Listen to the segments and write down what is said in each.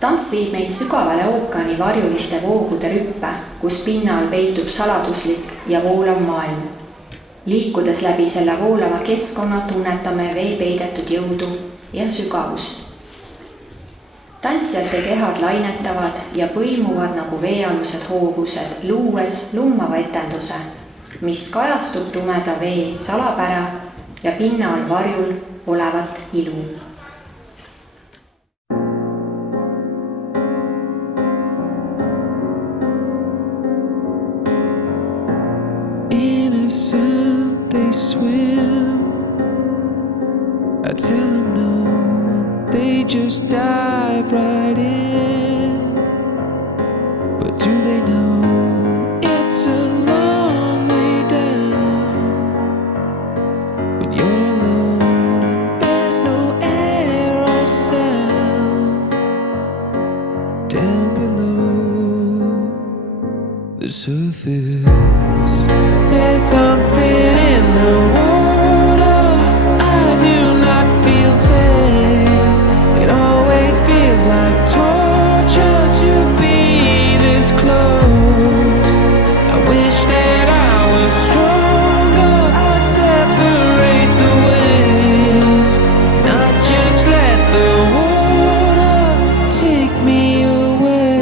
tants viib meid sügavale ookeani varjuliste voogude rüppe, kus pinnal peitub saladuslik ja voolav maailm. Liikudes läbi selle voolava keskkonna tunnetame vee peidetud jõudu ja sügavust. Tantsijate kehad lainetavad ja põimuvad nagu veealused hoovused, luues lummava etenduse, mis kajastub tumeda vee salapära ja pinnal varjul olevat ilu. Innocent they swim, I tell them no, they just dive right in. But do they know it's a long way down when you're alone and there's no air or sound down below the surface? There's something in the water, I do not feel safe. It always feels like torture to be this close. I wish that I was stronger, I'd separate the waves, not just let the water take me away.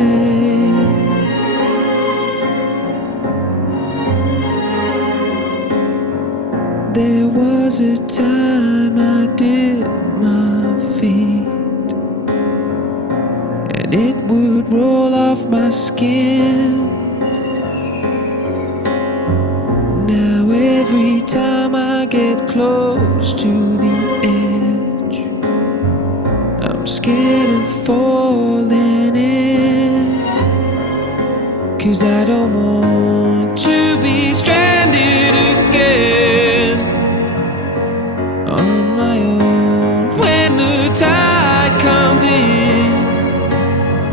There was a time I did my feet, and it would roll off my skin. Now every time I get close to the edge, I'm scared of falling in, 'cause I don't want to be stranded again on my own. When the tide comes in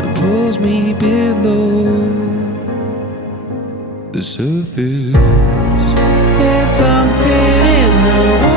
and pulls me below the surface, there's something in the water,